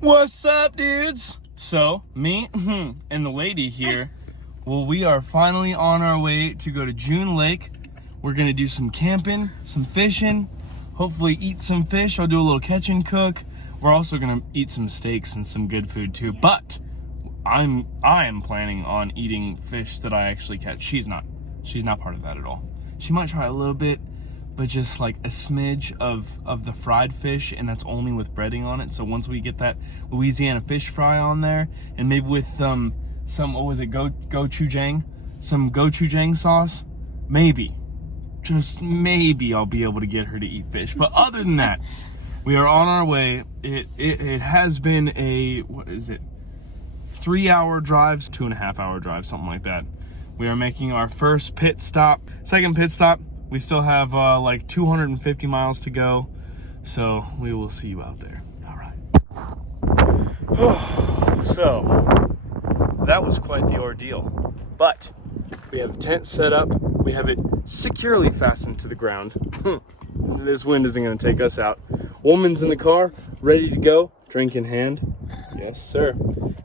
What's up, dudes? So, me and the lady here, well, we are finally on our way to go to GULL Lake. We're gonna do some camping, some fishing, hopefully eat some fish. I'll do a little catch and cook. We're also gonna eat some steaks and some good food too, but I am planning on eating fish that I actually catch. She's not part of that at all. She might try a little bit, but just like a smidge of the fried fish, and that's only with breading on it. So once we get that Louisiana fish fry on there, and maybe with some, what was it, gochujang, some gochujang sauce, maybe, just maybe I'll be able to get her to eat fish. But other than that, we are on our way. It has been a, what is it, 3-hour drives, 2.5-hour drive, something like that. We are making our first pit stop, second pit stop. We still have like 250 miles to go, so we will see you out there. All right. So that was quite the ordeal, but we have a tent set up. We have it securely fastened to the ground. This wind isn't going to take us out. Woman's in the car, ready to go, drink in hand. Yes, sir.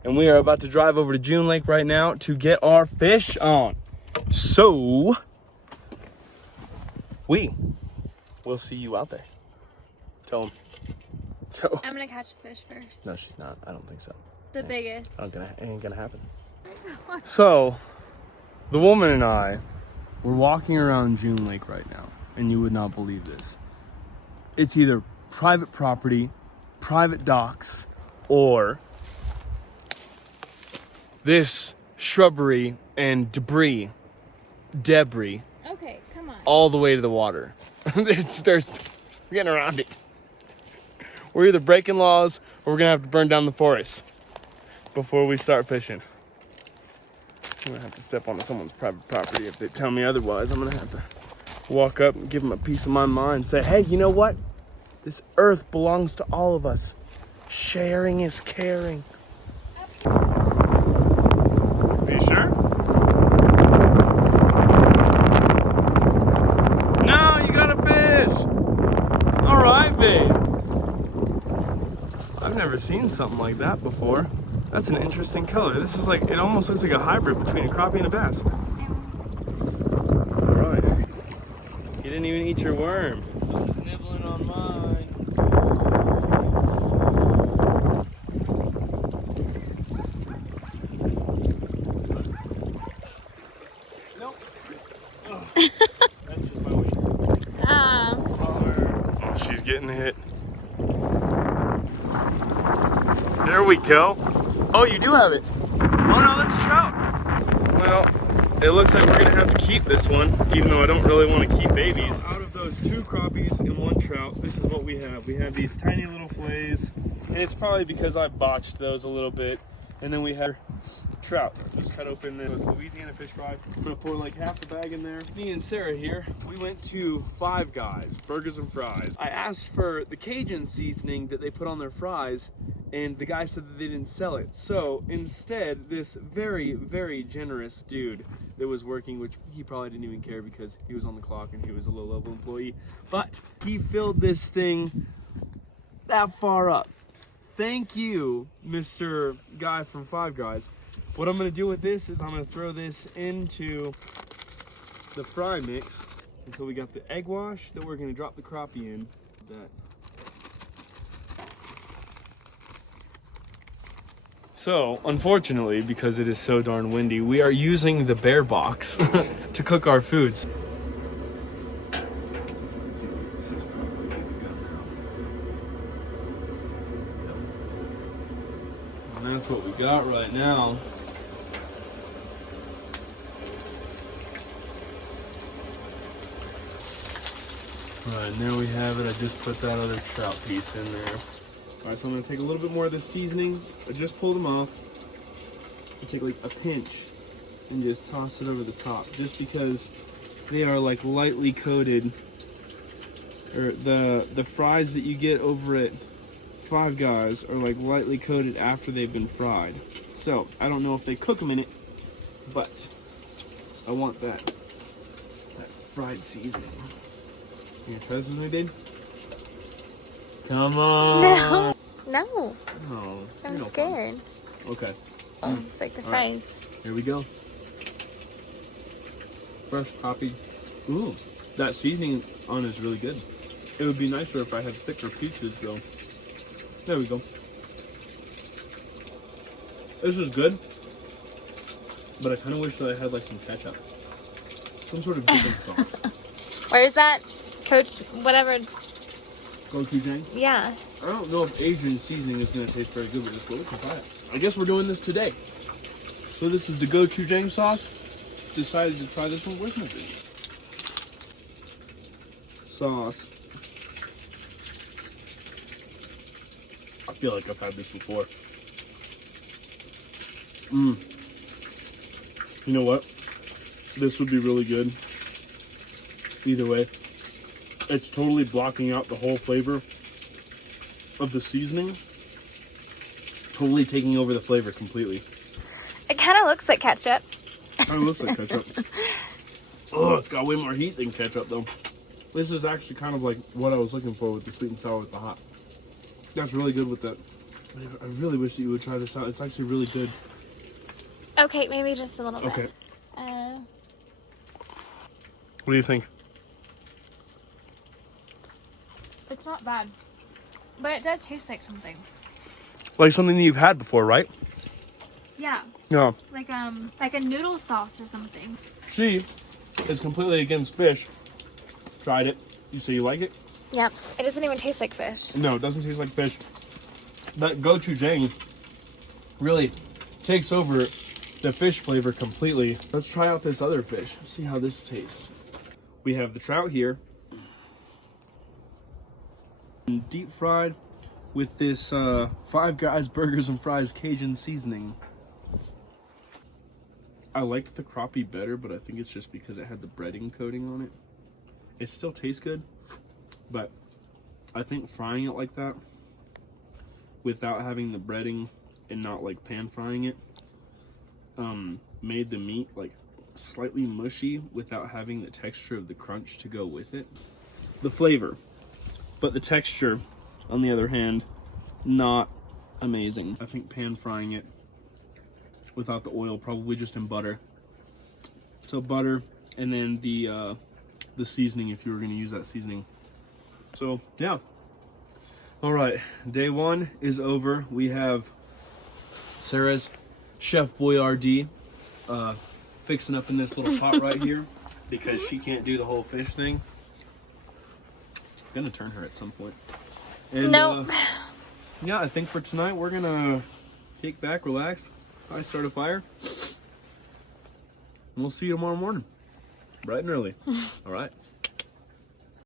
And we are about to drive over to GULL Lake right now to get our fish on. So we'll see you out there. Tell them. I'm gonna catch a fish first. No, she's not. I don't think so. The biggest. Ain't gonna happen. So, the woman and I, we're walking around GULL Lake right now, and you would not believe this. It's either private property, private docks, or this shrubbery and debris, Okay, come on. all the way to the water. We're getting around it. We're either breaking laws or we're gonna have to burn down the forest before we start fishing. I'm gonna have to step onto someone's private property. If they tell me otherwise, I'm gonna have to walk up and give them a piece of my mind and say, hey, you know what? This earth belongs to all of us. Sharing is caring. Are you sure? No, you got a fish. All right, babe. I've never seen something like that before. That's an interesting color. This is like, it almost looks like a hybrid between a crappie and a bass. All right. You didn't even eat your worm. I was nibbling on mine. Nope. Oh, that's just my weight. Oh, she's getting hit. There we go. Oh, you do have it. Oh no, that's a trout. Well, it looks like we're gonna have to keep this one, even though I don't really want to keep babies. So out of those 2 crappies and 1 trout, this is what we have. We have these tiny little fillets, and it's probably because I botched those a little bit. And then we have trout. Just cut open this Louisiana fish fry. I'm gonna pour like half the bag in there. Me and Sarah here, we went to Five Guys, burgers and fries. I asked for the Cajun seasoning that they put on their fries, and the guy said that they didn't sell it. So instead, this very, very generous dude that was working, which he probably didn't even care because he was on the clock and he was a low-level employee, but he filled this thing that far up. Thank you, Mr. Guy from Five Guys. What I'm gonna do with this is I'm gonna throw this into the fry mix. And so we got the egg wash that we're gonna drop the crappie in. So, unfortunately, because it is so darn windy, we are using the bear box to cook our foods. And that's what we got right now. Alright, and there we have it. I just put that other trout piece in there. Alright, so I'm going to take a little bit more of this seasoning. I just pulled them off. I take like a pinch and just toss it over the top, just because they are like lightly coated. Or the fries that you get over at Five Guys are like lightly coated after they've been fried. So I don't know if they cook them in it, but I want that fried seasoning. You gonna try this with me, babe? Come on. No. No, Oh, I'm no scared. fun. Okay. It's like the All right. fries. Here we go. Fresh coffee. Ooh, that seasoning on is really good. It would be nicer if I had thicker pieces though. There we go. This is good, but I kind of wish that I had like some ketchup. Some sort of dipping sauce. Where's that, Coach? Whatever. Gochujang? Yeah. I don't know if Asian seasoning is going to taste very good with this, but we can try it. I guess we're doing this today. So this is the gochujang sauce. Decided to try this one with my baby. Sauce. I feel like I've had this before. You know what? This would be really good. Either way. It's totally blocking out the whole flavor of the seasoning. Totally taking over the flavor completely. It kind of looks like ketchup. Kind of looks like ketchup. Oh, it's got way more heat than ketchup though. This is actually kind of like what I was looking for with the sweet and sour with the hot. That's really good with that. I really wish that you would try this out. It's actually really good. Okay, maybe just a little bit. Okay. What do you think? It's not bad, but it does taste like something. Like something that you've had before, right? Yeah, Yeah. like a noodle sauce or something. She is completely against fish. Tried it. You say you like it? Yep. It doesn't even taste like fish. No, it doesn't taste like fish. That gochujang really takes over the fish flavor completely. Let's try out this other fish. See how this tastes. We have the trout here. Deep fried with this Five Guys burgers and fries Cajun seasoning. I liked the crappie better, but I think it's just because it had the breading coating on it. It still tastes good, but I think frying it like that without having the breading and not like pan frying it made the meat like slightly mushy without having the texture of the crunch to go with it. The flavor, but the texture on the other hand, not amazing. I think pan frying it without the oil, probably just in butter. So butter and then the seasoning if you were going to use that seasoning. So yeah. All right, day one is over. We have Sarah's Chef Boyardee fixing up in this little pot right here because she can't do the whole fish thing. I'm gonna turn her at some point. And, nope. Yeah, I think for tonight we're gonna kick back, relax, probably start a fire, and we'll see you tomorrow morning, bright and early. All right.